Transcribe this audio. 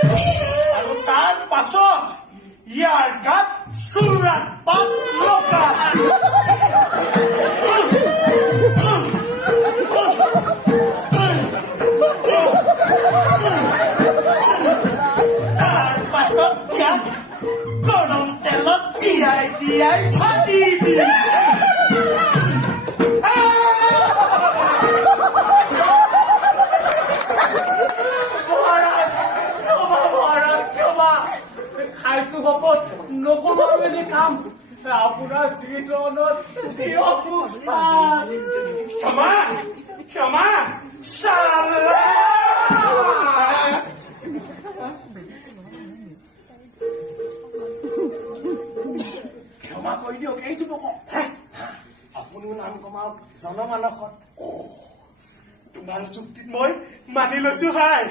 আৰু তাৰ পাছত ইয়াৰ গাত চুৰাত পাত লগা তাৰ পাছত ইয়াক গৰম তেলত তিয়াই তিয়াই ভাজিবি খাইছো বাপত নকৰো মেলি কাম আপোনাৰ শ্ৰীচৰণত ক্ষমা ক্ষমা চালা ক্ষমা কৰি দিয়ক এই যুৱকক আপুনিও নাম কমাওক জনমানসত তোমাৰ যুক্তিত মই মানি লৈছো হাই